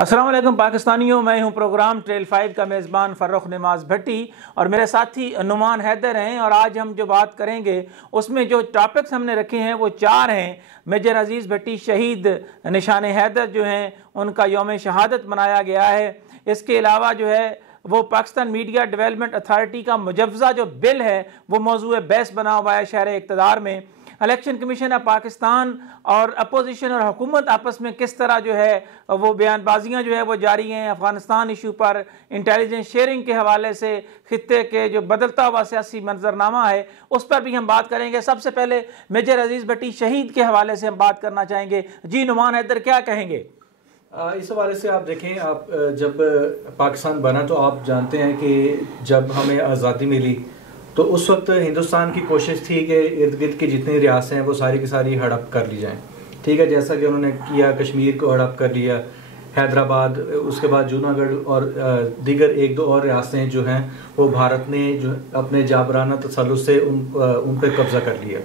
अस्सलाम वालेकुम पाकिस्तानियों, मैं हूं प्रोग्राम ट्रेल 5 का मेज़बान फ़र्रुख नमाज भट्टी और मेरे साथी नुमान हैदर हैं। और आज हम जो बात करेंगे उसमें जो टॉपिक्स हमने रखे हैं वो 4 हैं। मेजर अजीज़ भट्टी शहीद निशान हैदर जो हैं उनका यौम शहादत मनाया गया है। इसके अलावा जो है वो पाकिस्तान मीडिया डेवलपमेंट अथॉरिटी का मुजव्वज़ा जो बिल है वो मौजूद बहस बना हुआ है शहर इक़्तिदार में। इलेक्शन कमीशन ऑफ पाकिस्तान और अपोजिशन और हुकूमत आपस में किस तरह जो है वो बयानबाजियाँ जो है वो जारी हैं। अफगानिस्तान इशू पर इंटेलिजेंस शेयरिंग के हवाले से खित्ते के जो बदलता हुआ सियासी मंजरनामा है उस पर भी हम बात करेंगे। सबसे पहले मेजर अजीज़ भट्टी शहीद के हवाले से हम बात करना चाहेंगे। जी नुमान हैदर, क्या कहेंगे इस हवाले से? आप देखें, आप जब पाकिस्तान बना तो आप जानते हैं कि जब हमें आज़ादी मिली तो उस वक्त हिंदुस्तान की कोशिश थी कि इर्द गिर्द की जितनी रियासतें हैं वो सारी की सारी हड़प कर ली जाएं। ठीक है, जैसा कि उन्होंने किया, कश्मीर को हड़प कर लिया, हैदराबाद, उसके बाद जूनागढ़ और दीगर एक दो और रियासतें जो हैं वो भारत ने जो अपने जाबराना तसल्लुत से उन पर कब्ज़ा कर लिया।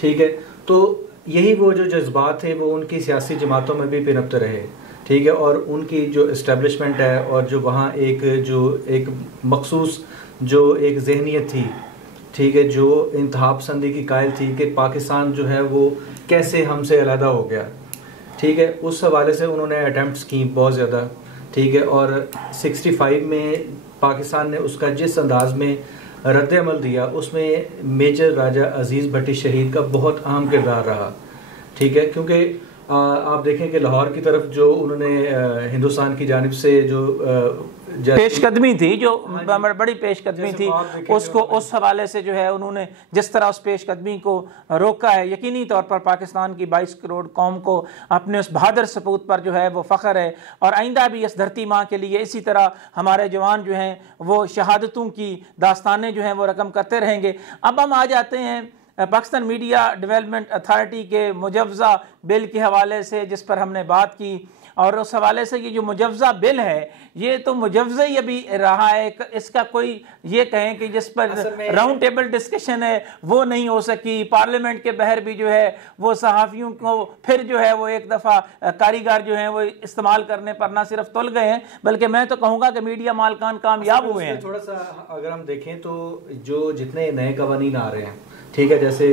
ठीक है, तो यही वो जो जज्बात थे वो उनकी सियासी जमातों में भी पिनपते रहे। ठीक है, और उनकी जो इस्टेब्लिशमेंट है और जो वहाँ एक मखसूस जो एक जहनीत थी, ठीक है, जो इंतहा पसंदी की कायल थी कि पाकिस्तान जो है वो कैसे हमसे अलहदा हो गया। ठीक है, उस हवाले से उन्होंने अटैम्प्ट्स की बहुत ज़्यादा। ठीक है, और 65 में पाकिस्तान ने उसका जिस अंदाज में रद्द अमल दिया उसमें मेजर राजा अजीज़ भट्टी शहीद का बहुत अहम किरदार रहा। ठीक है, क्योंकि आप देखें कि लाहौर की तरफ जो उन्होंने हिंदुस्तान की जानिब से जो पेशकदमी थी, जो बड़ी पेशकदमी थी, उसको उस हवाले से जो है उन्होंने जिस तरह उस पेशकदमी को रोका है, यकीनी तौर पर पाकिस्तान की 22 करोड़ कौम को अपने उस बहादुर सपूत पर जो है वो फ़ख्र है। और आइंदा भी इस धरती माँ के लिए इसी तरह हमारे जवान जो हैं वो शहादतों की दास्तानें जो हैं वो रकम करते रहेंगे। अब हम आ जाते हैं पाकिस्तान मीडिया डेवलपमेंट अथॉरिटी के मुजव्वज़ा बिल के हवाले से, जिस पर हमने बात की। और उस हवाले से ये जो मुजव्वज़ा बिल है ये तो मुजव्वज़ा ही अभी रहा है, इसका कोई ये कहें कि जिस पर राउंड टेबल डिस्कशन है वो नहीं हो सकी। पार्लियामेंट के बहर भी जो है वो सहाफ़ियों को फिर जो है वो एक दफ़ा कारीगर जो हैं वो इस्तेमाल करने पर ना सिर्फ तुल गए हैं बल्कि मैं तो कहूँगा कि मीडिया मालकान कामयाब हुए हैं। थोड़ा सा अगर हम देखें तो जो जितने नए कवानीन आ रहे हैं, ठीक है, जैसे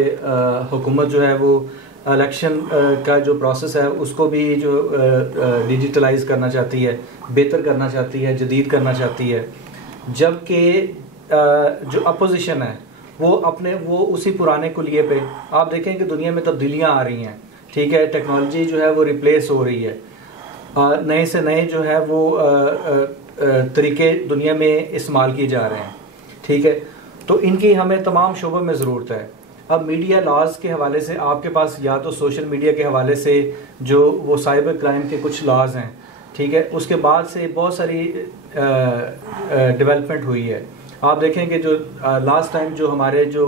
हुकूमत जो है वो इलेक्शन का जो प्रोसेस है उसको भी जो डिजिटलाइज करना चाहती है, बेहतर करना चाहती है, जदीद करना चाहती है, जबकि जो अपोजिशन है वो उसी पुराने कुलिये पे। आप देखें कि दुनिया में तब्दीलियां आ रही हैं। ठीक है, टेक्नोलॉजी जो है वो रिप्लेस हो रही है, नए से नए जो है वो तरीके दुनिया में इस्तेमाल किए जा रहे हैं। ठीक है, तो इनकी हमें तमाम शोबों में ज़रूरत है। अब मीडिया लॉज के हवाले से आपके पास या तो सोशल मीडिया के हवाले से जो वो साइबर क्राइम के कुछ लॉज हैं, ठीक है, उसके बाद से बहुत सारी डेवलपमेंट हुई है। आप देखें कि जो लास्ट टाइम जो हमारे जो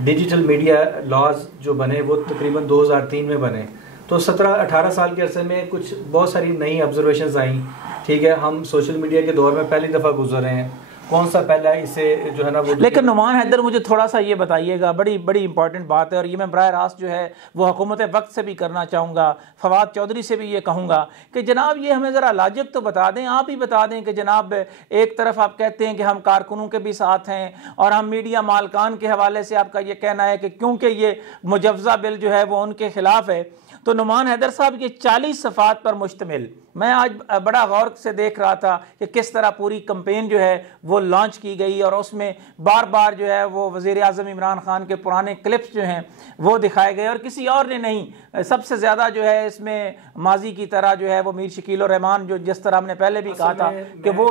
डिजिटल मीडिया लॉज जो बने वो तकरीबन 2003 में बने, तो 17-18 साल के अरसे में कुछ बहुत सारी नई ऑब्जर्वेशंस आई। ठीक है, हम सोशल मीडिया के दौर में पहली दफ़ा गुजर रहे हैं। कौन सा पहला इसे जो है ना वो। लेकिन नुमान हैदर, मुझे थोड़ा सा ये बताइएगा, बड़ी इंपॉर्टेंट बात है और ये मैं बराह रास्त जो है वो हुकूमत वक्त से भी करना चाहूँगा, फवाद चौधरी से भी ये कहूँगा कि जनाब ये हमें ज़रा लॉजिक तो बता दें, आप ही बता दें कि जनाब एक तरफ आप कहते हैं कि हम कारकुनों के भी साथ हैं और हम मीडिया मालकान के हवाले से आपका ये कहना है कि क्योंकि ये मुजव्वज़ा बिल जो है वो उनके खिलाफ है। तो नुमान हैदर साहब ये 40 सफ़ात पर मुश्तमिल, मैं आज बड़ा गौर से देख रहा था कि किस तरह पूरी कंपेन जो है वो लॉन्च की गई और उसमें बार बार जो है वो वज़ीर आज़म इमरान खान के पुराने क्लिप्स जो हैं वो दिखाए गए और किसी और ने नहीं। सबसे ज़्यादा जो है इसमें माजी की तरह जो है वो मीर शकील उर रहमान, जो जिस तरह हमने पहले भी कहा था कि वो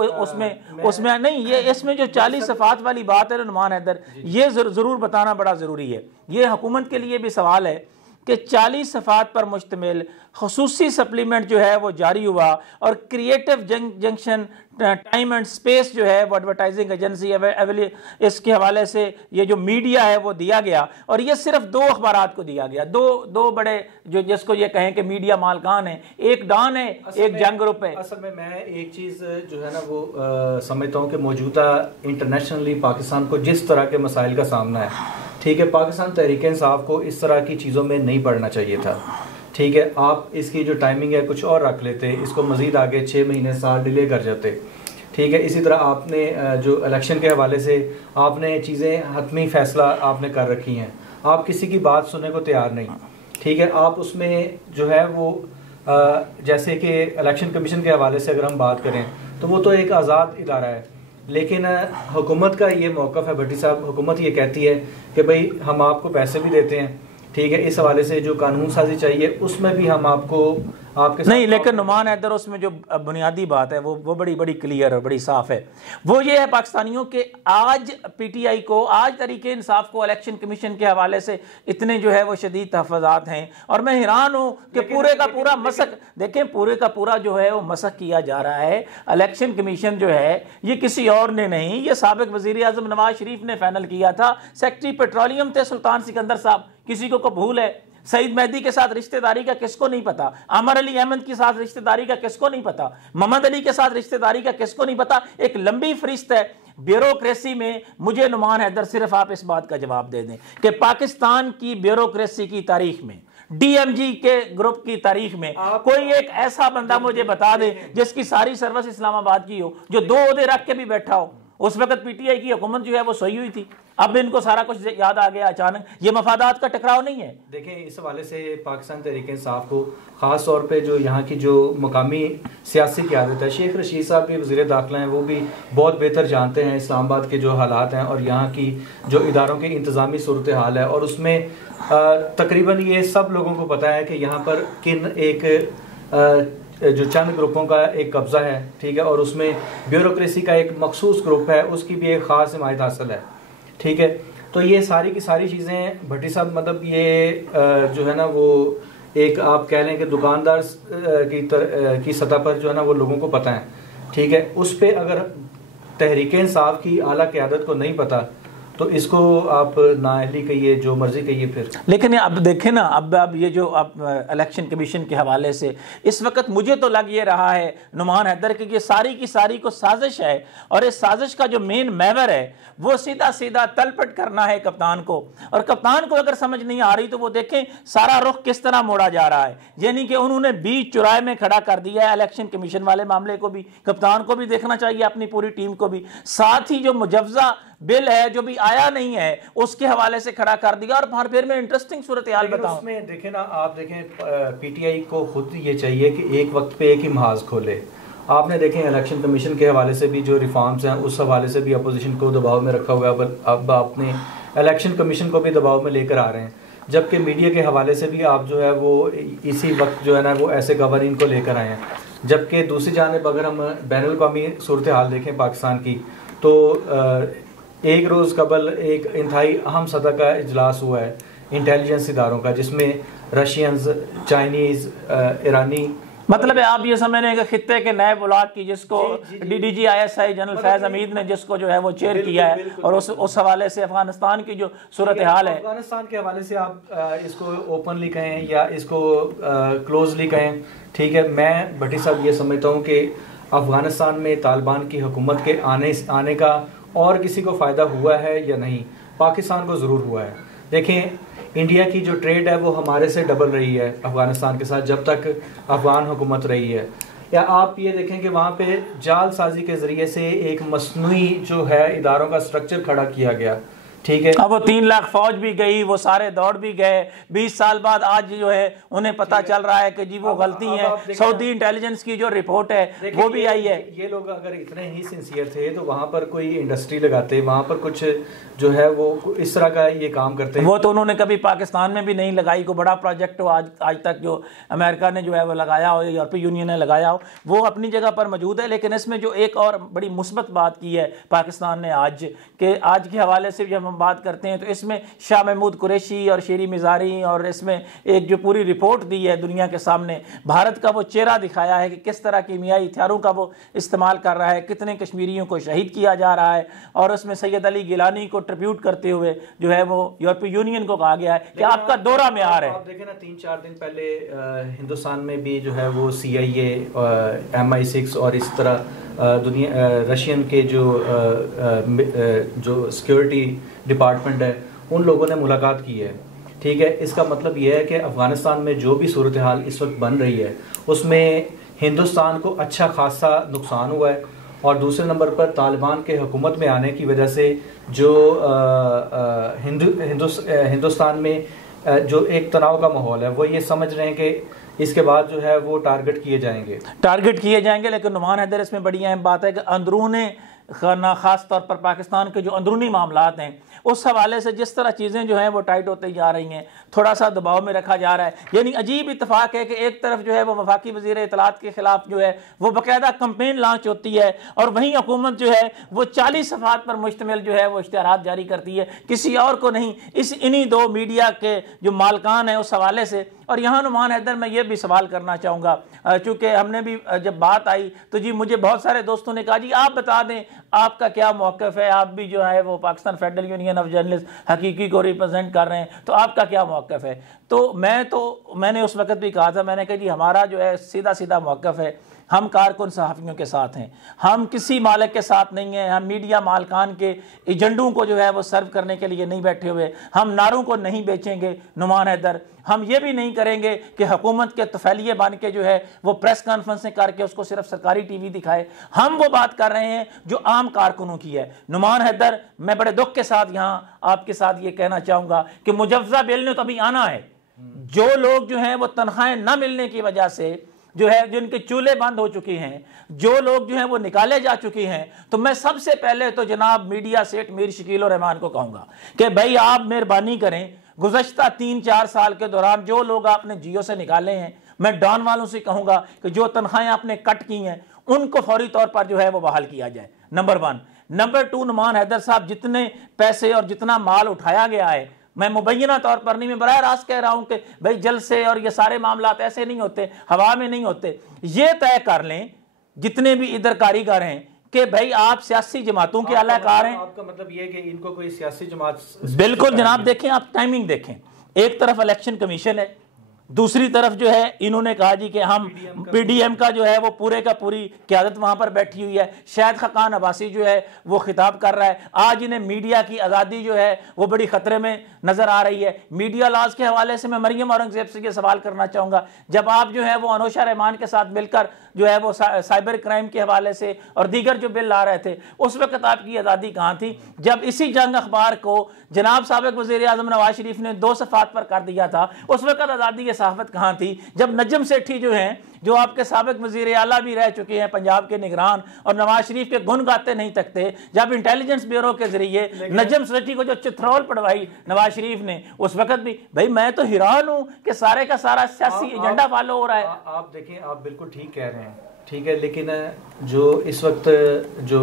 उसमें नहीं, ये इसमें जो 40 सफ़ात वाली बात है नुमान हैदर, ये ज़रूर बताना बड़ा ज़रूरी है। ये हुकूमत के लिए भी सवाल है कि 40 सफ़ात पर मुश्तमिल ख़ुसूसी सप्लीमेंट जो है वो जारी हुआ और creative junction time and space जो है वो एडवर्टाइजिंग एजेंसी इसके हवाले से ये जो मीडिया है वो दिया गया और ये सिर्फ 2 अखबारात को दिया गया, दो बड़े जो जिसको ये कहें कि मीडिया मालकान है, एक डॉन है, एक जंग ग्रुप है। असल में मैं एक चीज़ जो है ना वो समझता हूँ कि मौजूदा इंटरनेशनली पाकिस्तान को जिस तरह के मसाइल का सामना है, ठीक है, पाकिस्तान तहरीक इंसाफ को इस तरह की चीज़ों में नहीं पड़ना चाहिए था। ठीक है, आप इसकी जो टाइमिंग है कुछ और रख लेते, इसको मज़ीद आगे 6 महीने साल डिले कर जाते। ठीक है, इसी तरह आपने जो इलेक्शन के हवाले से आपने चीज़ें हतमी फ़ैसला आपने कर रखी हैं, आप किसी की बात सुनने को तैयार नहीं। ठीक है, आप उसमें जो है वो जैसे कि इलेक्शन कमीशन के हवाले से अगर हम बात करें तो वो तो एक आज़ाद इदारा है, लेकिन हुकूमत का ये मौक़िफ़ है भट्टी साहब, हुकूमत ये कहती है कि भाई हम आपको पैसे भी देते हैं, ठीक है, इस हवाले से जो कानून साजी चाहिए उसमें भी हम आपको आपके नहीं, लेकिन नुमान हैदर उसमें जो बुनियादी बात है वो बड़ी बड़ी क्लियर और बड़ी साफ है। वो ये है पाकिस्तानियों के आज पीटीआई को, आज तरीके इंसाफ को इलेक्शन कमीशन के हवाले से इतने जो है वो शदीद तहफ़्फ़ुज़ात हैं, और मैं हैरान हूँ कि पूरे का पूरा मसक देखें, पूरे का पूरा जो है वो मसक किया जा रहा है। इलेक्शन कमीशन जो है ये किसी और ने नहीं, ये साबिक़ वज़ीर आज़म नवाज शरीफ ने फाइनल किया था। सेक्रेटरी पेट्रोलियम थे सुल्तान सिकंदर साहब, किसी को भूल है? सईद मेहदी के साथ रिश्तेदारी का किसको नहीं पता? अमर अली अहमद के साथ रिश्तेदारी का किसको नहीं पता? मोहम्मद अली के साथ रिश्तेदारी का किसको नहीं पता? एक लंबी फहरिस्त है ब्यूरोक्रेसी में। मुझे नुमान हैदर सिर्फ आप इस बात का जवाब दे दें कि पाकिस्तान की ब्यूरोक्रेसी की तारीख में, डीएमजी के ग्रुप की तारीख में कोई एक ऐसा बंदा मुझे बता दे जिसकी सारी सर्विस इस्लामाबाद की हो, जो 2 ओहदे रख के भी बैठा हो। उस वक्त पीटीआई की हुकूमत जो है वो सही हुई थी, अब इनको सारा कुछ याद आ गया अचानक। ये मफादात का टकराव नहीं है। देखें, इस हवाले से पाकिस्तान तहरीक इंसाफ को ख़ास तौर पे जो यहाँ की जो मकामी सियासी क़यादत है, शेख रशीद साहब भी वज़ीर दाखिला हैं, वो भी बहुत बेहतर जानते हैं इस्लामाबाद के जो हालात हैं और यहाँ की जो इदारों की इंतज़ामी सूरत हाल है, और उसमें तकरीबन ये सब लोगों को पता है कि यहाँ पर किन एक जो चंद ग्रुपों का एक कब्ज़ा है, ठीक है, और उसमें ब्यूरोक्रेसी का एक मखसूस ग्रुप है, उसकी भी एक ख़ास हिमायत हासिल है। ठीक है, तो ये सारी की सारी चीज़ें भट्टी साहब, मतलब ये जो है ना वो एक आप कह लें कि दुकानदार की सतह पर जो है ना वो लोगों को पता है। ठीक है, उस पर अगर तहरीक इंसाफ की आला क़यादत को नहीं पता तो इसको आप नाअहली कहिए, जो मर्जी कहिए फिर। लेकिन अब देखें ना, अब ये जो अब इलेक्शन कमीशन के हवाले से इस वक्त मुझे तो लग ये रहा है नुमान हैदर कि ये सारी की सारी को साजिश है, और इस साजिश का जो मेन महवर है वो सीधा सीधा तलपट करना है कप्तान को। और कप्तान को अगर समझ नहीं आ रही तो वो देखें सारा रुख किस तरह मोड़ा जा रहा है, यानी कि उन्होंने बीच चौराहे में खड़ा कर दिया है इलेक्शन कमीशन वाले मामले को भी। कप्तान को भी देखना चाहिए, अपनी पूरी टीम को भी, साथ ही जो मुजव्जा बिल है जो भी आया नहीं है उसके हवाले से खड़ा कर दिया। और फिर मैं इंटरेस्टिंग सूरत हाल बताऊं, उसमें देखें ना, आप देखें पीटीआई को खुद ये चाहिए कि एक वक्त पे एक ही महाज खोले। आपने देखें इलेक्शन कमीशन के हवाले से भी जो रिफॉर्म्स हैं उस हवाले से भी अपोजिशन को दबाव में रखा हुआ है, अब आपने इलेक्शन कमीशन को भी दबाव में लेकर आ रहे हैं, जबकि मीडिया के हवाले से भी आप जो है वो इसी वक्त जो है ना वो ऐसे कवानीन को लेकर आए हैं। जबकि दूसरी जानिब अगर हम बैनुल अक़वामी सूरत हाल देखें पाकिस्तान की, तो एक रोज़ कबल एक इंतहाई अहम सतह का इजलास हुआ है इंटेलिजेंस इदारों का, जिसमें रशियंस, चाइनीज़, ईरानी, मतलब है आप ये समझ रहे हैं कि खित्ते के नए ब्लॉक की जिसको डीडीजी ISI जनरल फैज़ हमीद ने जिसको जो है वो चेयर किया है, और उस हवाले से अफगानिस्तान की जो सूरत हाल है, अफगानिस्तान के हवाले से आप इसको ओपनली कहें या इसको क्लोजली कहें, ठीक है, मैं भट्टी साहब ये समझता हूँ कि अफगानिस्तान में तालिबान की हुकूमत के आने का और किसी को फ़ायदा हुआ है या नहीं, पाकिस्तान को ज़रूर हुआ है। देखें, इंडिया की जो ट्रेड है वो हमारे से डबल रही है अफ़गानिस्तान के साथ जब तक अफ़गान हुकूमत रही है। या आप ये देखें कि वहाँ पे जालसाजी के ज़रिए से एक मसनूई जो है इदारों का स्ट्रक्चर खड़ा किया गया, ठीक है। अब वो 3 लाख फौज भी गई, वो सारे दौड़ भी गए, 20 साल बाद आज जो है उन्हें पता चल रहा है कि जी वो गलती है। सऊदी इंटेलिजेंस की जो रिपोर्ट है वो भी आई है। ये लोग अगर इतने ही सिंसियर थे तो वहाँ पर कोई इंडस्ट्री लगाते, वहाँ पर कुछ जो है वो इस तरह का ये काम करते। वो तो उन्होंने कभी पाकिस्तान में भी नहीं लगाई। कोई बड़ा प्रोजेक्ट हो आज तक जो अमेरिका ने जो है वो लगाया हो, यूरोपीय यूनियन ने लगाया हो, वो अपनी जगह पर मौजूद है। लेकिन इसमें जो एक और बड़ी मुस्बत बात की है पाकिस्तान ने आज के हवाले से जब हम बात करते हैं तो इसमें शाह महमूद कुरैशी और शेरी मिजारी और इसमें एक जो पूरी रिपोर्ट दी है दुनिया के सामने, भारत का वो चेहरा दिखाया है कि किस तरह कीमियाई हथियारों का वो इस्तेमाल कर रहा है, कितने कश्मीरियों को शहीद किया जा रहा है। और उसमें सैयद अली गिलानी को ट्रिब्यूट करते हुए जो है वो यूरोपीय यूनियन को कहा गया है कि आपका दौरा में आ रहा है। आप देखें ना, 3-4 दिन पहले हिंदुस्तान में भी जो है वो CIA, MI6 और इस तरह दुनिया रशियन के जो सिक्योरिटी डिपार्टमेंट है उन लोगों ने मुलाकात की है, ठीक है, इसका मतलब यह है कि अफ़गानिस्तान में जो भी सूरत हाल इस वक्त बन रही है उसमें हिंदुस्तान को अच्छा खासा नुकसान हुआ है। और दूसरे नंबर पर तालिबान के हुकूमत में आने की वजह से जो हिंदुस्तान में जो एक तनाव का माहौल है, वो ये समझ रहे हैं कि इसके बाद जो है वो टारगेट किए जाएंगे। लेकिन नुमान हैदर इसमें बड़ी अहम बात है कि अंदरूनी ख़ास तौर पर पाकिस्तान के जो अंदरूनी मामलात हैं उस हवाले से जिस तरह चीज़ें जो हैं वो टाइट होती जा रही हैं, थोड़ा सा दबाव में रखा जा रहा है। यानी अजीब इत्तेफाक है कि एक तरफ जो है वो वफाकी वज़ीर इत्तलात के खिलाफ जो है वो बाकायदा कंपेन लॉन्च होती है और वहीं हुकूमत जो है वो 40 सफ़हात पर मुश्तमिल जो है वो इश्तिहारात जारी करती है, किसी और को नहीं, इन्हीं दो मीडिया के जो मालकान हैं उस हवाले से। और यहाँ नुमान हैदर मैं ये भी सवाल करना चाहूँगा, चूँकि हमने भी जब बात आई तो जी मुझे बहुत सारे दोस्तों ने कहा जी आप बता दें आपका क्या मौक़िफ़ है, आप भी जो है वो Pakistan federal union of journalist हकीकी को रिप्रेजेंट कर रहे हैं, तो आपका क्या मौक़िफ़ है। तो मैंने उस वक़्त भी कहा था, मैंने कहा जी हमारा जो है सीधा सीधा मौक़िफ़ है, हम कारकुन सहाफ़ियों के साथ हैं, हम किसी मालिक के साथ नहीं हैं, हम मीडिया मालकान के एजेंडों को जो है वो सर्व करने के लिए नहीं बैठे हुए, हम नारों को नहीं बेचेंगे नुमान हैदर, हम ये भी नहीं करेंगे कि हुकूमत के तफैलिए बन के जो है वो प्रेस कॉन्फ्रेंसें करके उसको सिर्फ सरकारी टीवी दिखाए। हम वो बात कर रहे हैं जो आम कारकुनों की है। नुमान हैदर, मैं बड़े दुख के साथ यहाँ आपके साथ ये कहना चाहूँगा कि मुजव्जा बिल ने तो अभी आना है। जो लोग जो हैं वो तनख्वाहें न मिलने की वजह से जो है जिनके चूल्हे बंद हो चुके हैं, जो लोग जो हैं वो निकाले जा चुके हैं, तो मैं सबसे पहले तो जनाब मीडिया सेठ मीर शकील और रहमान को कहूँगा कि भाई आप मेहरबानी करें, गुज़श्ता 3-4 साल के दौरान जो लोग आपने जियो से निकाले हैं, मैं डॉन वालों से कहूँगा कि जो तनख्वाहें आपने कट की हैं उनको फौरी तौर पर जो है वो बहाल किया जाए, नंबर 1। नंबर 2, नुमान हैदर साहब जितने पैसे और जितना माल उठाया गया है, मैं मुबैना तौर पर नहीं, मैं बराह रास्त कह रहा हूं कि भाई जलसे और ये सारे मामलात ऐसे नहीं होते, हवा में नहीं होते। ये तय कर लें जितने भी इधर कारीगर हैं कि भाई आप सियासी जमातों के अलाकार हैं। आपका मतलब ये है कि इनको कोई सियासी जमात, बिल्कुल जनाब, देखें आप टाइमिंग देखें, एक तरफ इलेक्शन कमीशन है, दूसरी तरफ जो है इन्होंने कहा जी कि हम पीडीएम का जो है वो पूरे का पूरी क़यादत वहाँ पर बैठी हुई है, शायद खान अब्बासी जो है वो खिताब कर रहा है। आज इन्हें मीडिया की आज़ादी जो है वो बड़ी ख़तरे में नज़र आ रही है। मीडिया लॉज के हवाले से मैं मरियम औरंगज़ेब से ये सवाल करना चाहूँगा, जब आप जो है वो अनोशा रहमान के साथ मिलकर जो है वो साइबर क्राइम के हवाले से और दीगर जो बिल ला रहे थे, उस वक्त आपकी आज़ादी कहाँ थी? जब इसी जंग अखबार को जनाब साबिक वज़ीर आज़म नवाज शरीफ ने 2 सफ़ात पर कर दिया था, उस वक्त आज़ादी सहाफ़त कहाँ थी? जब नजम सेठी जो हैं, जो आपके साबिक वज़ीर आला भी रह चुके हैं पंजाब के निगरान और नवाज शरीफ के गुण गाते नहीं थकते, जब इंटेलिजेंस ब्यूरो के जरिए नजम सेठी को जो चिथरौल पढ़वाई नवाज शरीफ ने, उस वक्त भी भाई मैं तो हैरान हूं कि सारे का सारा सियासी एजेंडा फॉलो हो रहा है। आप देखें, आप बिल्कुल ठीक कह रहे हैं, ठीक है, लेकिन जो इस वक्त जो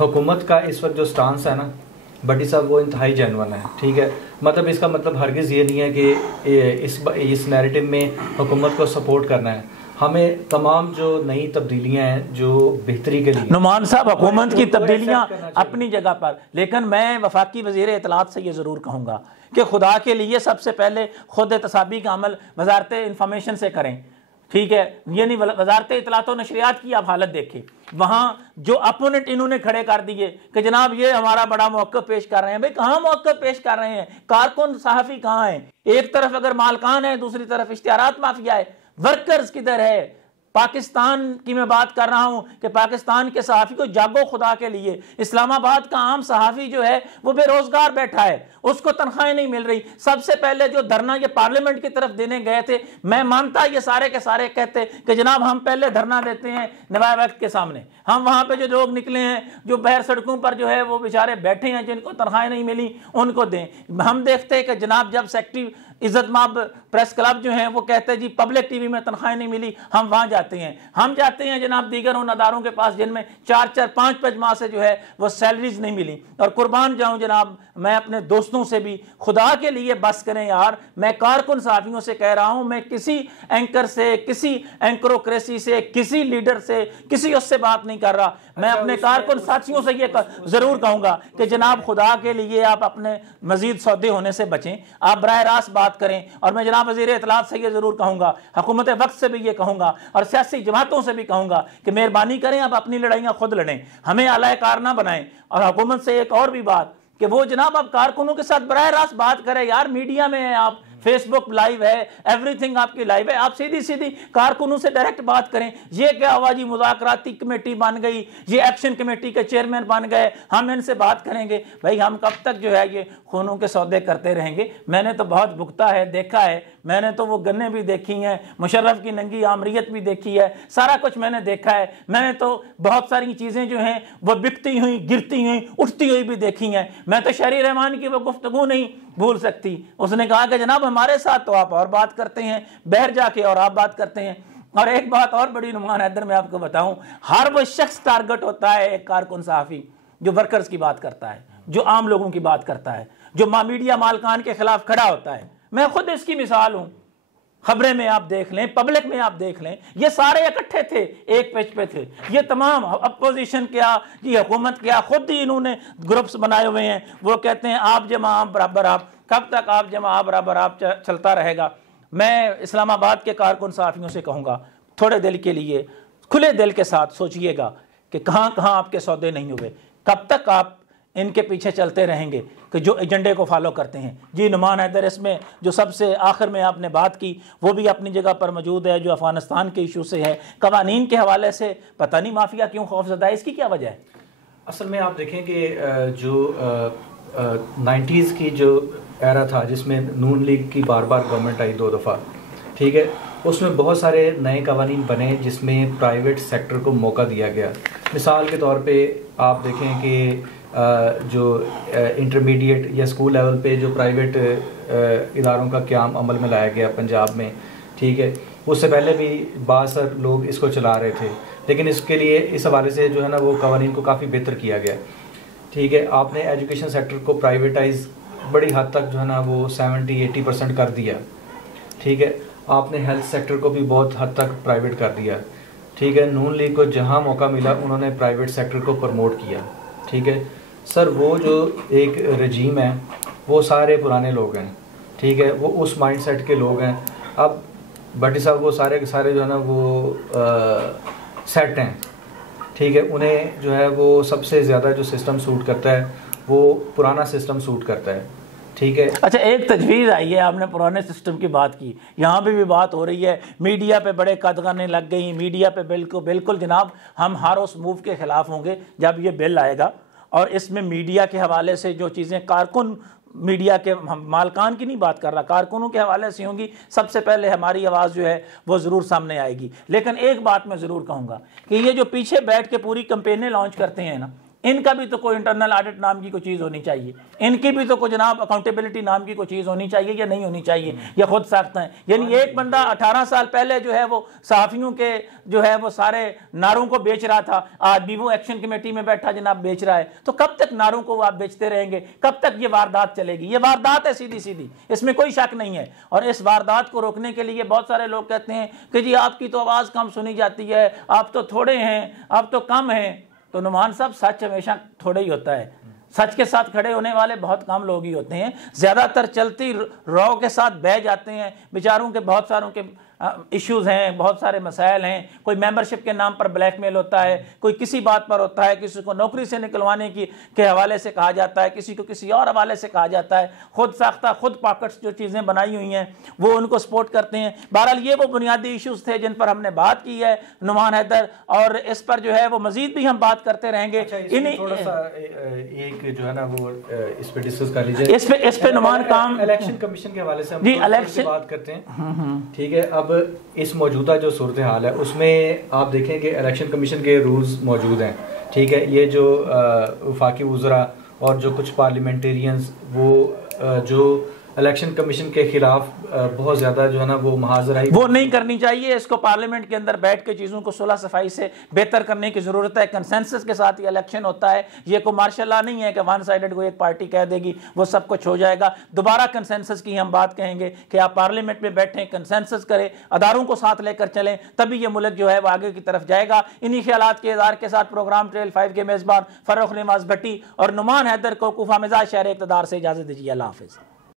हुकूमत का इस वक्त जो स्टांस है ना भट्टी साहब, वो इंतहाई जेन्युइन है, ठीक है। मतलब इसका मतलब हरगिज़ ये नहीं है कि इस नैरेटिव में हुकूमत को सपोर्ट करना है। हमें तमाम जो नई तब्दीलियां हैं जो बेहतरी के लिए, नुमान साहब हुकूमत की तब्दीलियां अपनी जगह पर, लेकिन मैं वफाकी वज़ीर इत्तलात से ये ज़रूर कहूँगा कि खुदा के लिए सबसे पहले खुद एहतसाबी का अमल वजारत इंफॉर्मेशन से करें, ठीक है। यानी वजारत इत्तलात और नशरियात की आप हालत देखें, वहाँ जो अपोनेंट इन्होंने खड़े कर दिए कि जनाब ये हमारा बड़ा मौक़िफ़ पेश कर रहे हैं। भाई कहाँ मौक़िफ़ पेश कर रहे हैं? कारकुन सहाफ़ी कहाँ हैं? एक तरफ अगर मालकान है, दूसरी तरफ इश्तिहारात माफिया है, वर्कर्स किधर है? पाकिस्तान की मैं बात कर रहा हूं कि पाकिस्तान के सहाफ़ी को जागो खुदा के लिए, इस्लामाबाद का आम सहाफ़ी जो है वो बेरोजगार बैठा है, उसको तनख्वाहें नहीं मिल रही। सबसे पहले जो धरना ये पार्लियामेंट की तरफ देने गए थे, मैं मानता ये सारे के सारे कहते कि जनाब हम पहले धरना देते हैं नवाब वक्त के सामने, हम वहाँ पे जो लोग निकले हैं, जो बहर सड़कों पर जो है वो बेचारे बैठे हैं, जिनको तनख्वाहें नहीं मिली, उनको दें। हम देखते हैं कि जनाब जब सेक्रेटरी इज्जत माब प्रेस क्लब जो है वो कहते हैं जी पब्लिक टीवी में तनख्वाहें नहीं मिली, हम वहाँ जाते हैं। हम जाते हैं जनाब दीगर उन अदारों के पास जिनमें 4-4, 5-5 माह से जो है वो सैलरीज नहीं मिली। और कुर्बान जाऊँ जनाब, मैं अपने दोस्तों से भी, खुदा के लिए बस करें यार, मैं कारकुन सहाफ़ियों से कह रहा हूँ, मैं किसी एंकर से, किसी एंकरोक्रेसी से, किसी लीडर से, किसी उससे बात नहीं कर रहा। मैं अपने कारकुन साथियों से ये ज़रूर कहूँगा कि जनाब खुदा के लिए आप अपने मजीद सौदे होने से बचें, आप बराह रास्त बात करें। और मैं जनाब वज़ीर इत्तलात से ये ज़रूर कहूँगा, हुकूमत वक्त से भी ये कहूँगा और सियासी जमातों से भी कहूँगा कि मेहरबानी करें, आप अपनी लड़ाइयाँ खुद लड़ें, हमें अलाकार ना बनाएं। और हुकूमत से एक और भी बात कि वो जनाब आप कारकुनों के साथ बराह रास्त बात करें। यार मीडिया में है आप, फेसबुक लाइव है, एवरीथिंग आपकी लाइव है, आप सीधी सीधी कारकुनों से डायरेक्ट बात करें। ये क्या हुआ जी, मुज़ाकराती कमेटी बन गई, ये एक्शन कमेटी के चेयरमैन बन गए, हम इनसे बात करेंगे। भाई हम कब तक जो है ये खूनों के सौदे करते रहेंगे? मैंने तो बहुत भुगता है, देखा है, मैंने तो वो गन्ने भी देखी हैं, मुशर्रफ की नंगी आमरीत भी देखी है, सारा कुछ मैंने देखा है। मैंने तो बहुत सारी चीज़ें जो हैं वो बिकती हुई, गिरती हुई, उठती हुई भी देखी हैं। मैं तो शहरी रहमान की वो गुफ्तगू नहीं भूल सकती। उसने कहा कि जनाब हमारे साथ तो आप और बात करते हैं, बहर जाके और आप बात करते हैं। और एक बात और बड़ी नुमान हैदर मैं आपको बताऊं, हर वो शख्स टारगेट होता है एक कारकुन सहाफ़ी जो वर्कर्स की बात करता है, जो आम लोगों की बात करता है, जो मीडिया मालकान के खिलाफ खड़ा होता है। मैं खुद इसकी मिसाल हूं, खबरें में आप देख लें, पब्लिक में आप देख लें, ये सारे इकट्ठे थे, एक पेज पे थे। ये तमाम अपोजिशन क्या, ये हुकूमत क्या, खुद ही इन्होंने ग्रुप्स बनाए हुए हैं। वो कहते हैं आप जमा आप बराबर आप, कब तक आप जमा आप बराबर आप चलता रहेगा। मैं इस्लामाबाद के कारकुन सहाफ़ियों से कहूँगा, थोड़े दिल के लिए खुले दिल के साथ सोचिएगा कि कहाँ कहाँ आपके सौदे नहीं हुए, कब तक आप इनके पीछे चलते रहेंगे कि जो एजेंडे को फॉलो करते हैं। जी नुमान हैदर, इसमें जो सबसे आखिर में आपने बात की वो भी अपनी जगह पर मौजूद है, जो अफगानिस्तान के इशू से है, कवानीन के हवाले से पता नहीं माफिया क्यों खौफजदा है, इसकी क्या वजह है? असल में आप देखें कि जो 90s की जो एरा था जिसमें नून लीग की बार बार गवर्नमेंट आई 2 दफ़ा, ठीक है, उसमें बहुत सारे नए कवानीन बने जिसमें प्राइवेट सेक्टर को मौका दिया गया। मिसाल के तौर पे आप देखें कि जो इंटरमीडिएट या स्कूल लेवल पे जो प्राइवेट इदारों का क़याम अमल में लाया गया पंजाब में, ठीक है, उससे पहले भी बासर लोग इसको चला रहे थे, लेकिन इसके लिए इस हवाले से जो है ना वो कवानीन को काफ़ी बेहतर किया गया, ठीक है। आपने एजुकेशन सेक्टर को प्राइवेटाइज बड़ी हद तक जो है ना वो 70-80% कर दिया, ठीक है। आपने हेल्थ सेक्टर को भी बहुत हद तक प्राइवेट कर दिया, ठीक है। नून लीग को जहाँ मौका मिला उन्होंने प्राइवेट सेक्टर को प्रमोट किया, ठीक है। सर वो जो एक रजीम है वो सारे पुराने लोग हैं, ठीक है, वो उस माइंडसेट के लोग हैं। अब भट्टी साहब वो सारे के सारे जो है ना वो सेट हैं, ठीक है, उन्हें जो है वो सबसे ज़्यादा जो सिस्टम सूट करता है वो पुराना सिस्टम सूट करता है, ठीक है। अच्छा, एक तजवीज़ आई है, आपने पुराने सिस्टम की बात की, यहाँ पे भी बात हो रही है, मीडिया पे बड़े कदगने लग गई, मीडिया पे बिल्कुल जनाब हम हर उस मूव के ख़िलाफ़ होंगे जब ये बिल आएगा। और इसमें मीडिया के हवाले से जो चीज़ें कारकुन, मीडिया के मालकान की नहीं बात कर रहा, कारकुनों के हवाले से होंगी, सबसे पहले हमारी आवाज़ जो है वो ज़रूर सामने आएगी। लेकिन एक बात मैं ज़रूर कहूँगा कि ये जो पीछे बैठ के पूरी कैंपेनें लॉन्च करते हैं ना, इनका भी तो कोई इंटरनल ऑडिट नाम की कोई चीज़ होनी चाहिए, इनकी भी तो कोई जनाब अकाउंटेबिलिटी नाम की कोई चीज़ होनी चाहिए या नहीं होनी चाहिए, या खुद साखते हैं। यानी एक बंदा 18 साल पहले जो है वो सहाफ़ियों के जो है वो सारे नारों को बेच रहा था, आज भी वो एक्शन कमेटी में बैठा जनाब बेच रहा है। तो कब तक नारों को आप बेचते रहेंगे, कब तक ये वारदात चलेगी? ये वारदात है सीधी सीधी, इसमें कोई शक नहीं है। और इस वारदात को रोकने के लिए बहुत सारे लोग कहते हैं कि जी आपकी तो आवाज़ कम सुनी जाती है, आप तो थोड़े हैं, आप तो कम हैं। तो नुमान साहब, सच हमेशा थोड़ा ही होता है, सच के साथ खड़े होने वाले बहुत कम लोग ही होते हैं। ज़्यादातर चलती रॉ के साथ बह जाते हैं, बेचारों के बहुत सारों के इश्यूज़ हैं, बहुत सारे मसाइल हैं। कोई मेंबरशिप के नाम पर ब्लैकमेल होता है, कोई किसी बात पर होता है, किसी को नौकरी से निकलवाने की के हवाले से कहा जाता है, किसी को किसी और हवाले से कहा जाता है। खुद साख्ता, खुद पॉकेट्स जो चीज़ें बनाई हुई हैं वो उनको सपोर्ट करते हैं। बहरहाल ये वो बुनियादी इश्यूज़ थे जिन पर हमने बात की है नुमान हैदर, और इस पर जो है वो मज़ीद भी हम बात करते रहेंगे। इन्हीं थोड़ा सा एक जो है ना वो इस पे डिस्कस कर लीजिए, इस पे नुमान काम इलेक्शन कमीशन के हवाले से हम इलेक्शन बात करते हैं, ठीक है। अब इस मौजूदा जो सूरत हाल है उसमें आप देखें कि इलेक्शन कमीशन के रूल्स मौजूद हैं, ठीक है। ये जो वफाकी वज़रा और जो कुछ पार्लियामेंटेरियंस वो जो इलेक्शन कमीशन के खिलाफ बहुत ज़्यादा जो है ना वो मुहाज़राई वो नहीं करनी चाहिए। इसको पार्लियामेंट के अंदर बैठ के चीज़ों को सुलह सफाई से बेहतर करने की ज़रूरत है। कंसेंसस के साथ ये इलेक्शन होता है, ये कोई मार्शल लॉ नहीं है कि वन साइडेड कोई एक पार्टी कह देगी वो सब कुछ हो जाएगा। दोबारा कंसेंसस की हम बात कहेंगे कि आप पार्लियामेंट में बैठें, कंसेंसस करें, अदारों को साथ लेकर चलें, तभी ये मुल्क जो है वो आगे की तरफ जाएगा। इन्हीं ख्यालात के इज़हार के साथ प्रोग्राम ट्रेल 5 के मेज़बान फ़र्रुख नवाज़ भट्टी और नुमान हैदर को कुफा मिजाज शहर इक़्तिदार से इजाज़त दीजिए। अल्लाह हाफ़िज़।